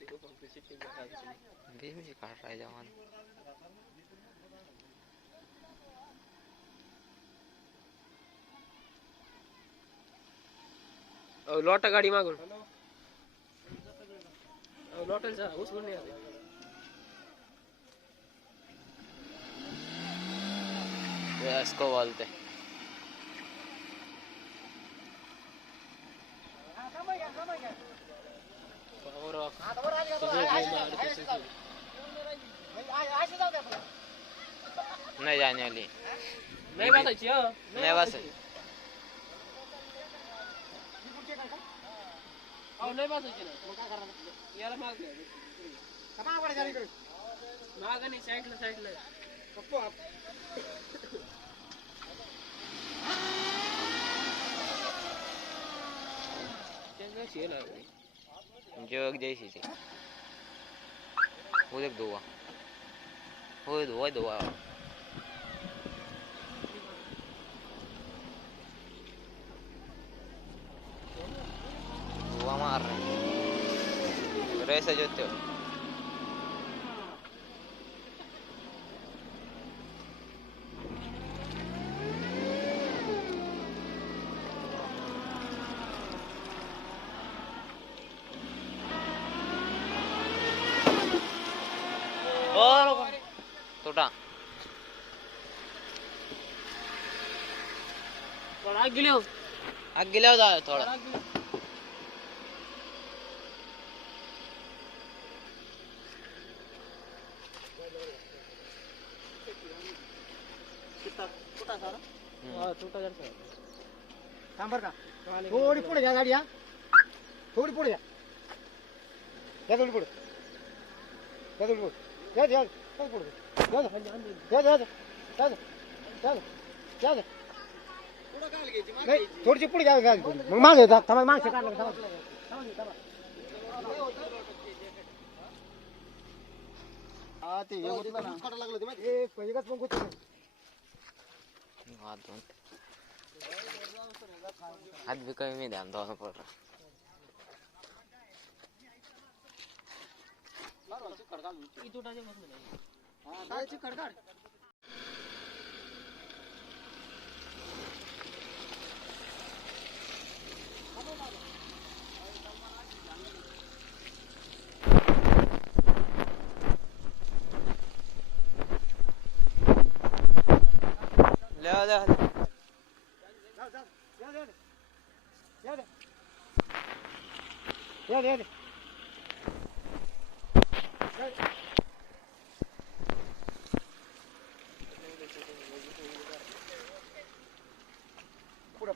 भी काट रहा है जवान। लौटा गाड़ी मागून लौटायचा उचलून नाही आले इसको बोलते नहीं जाने वाली नाही बसायची नहीं बस नाही बसायची ना मग काय करणार याला माग माग नाही साईडला जोग जैसी थी वो देख दुआ दुआ मार रहे ऐसा जोते हो तोटा थोड़ा आग गिले जा थोड़ा थोड़ी पुढे घ्या गाडी थोडी पुढे घ्या थोडी पुढे थोडीशी पुढे घ्या मग मागे मागचे काढलं हाथ भी कहीं में ध्यान दोनों पड़ रहा ले पुढे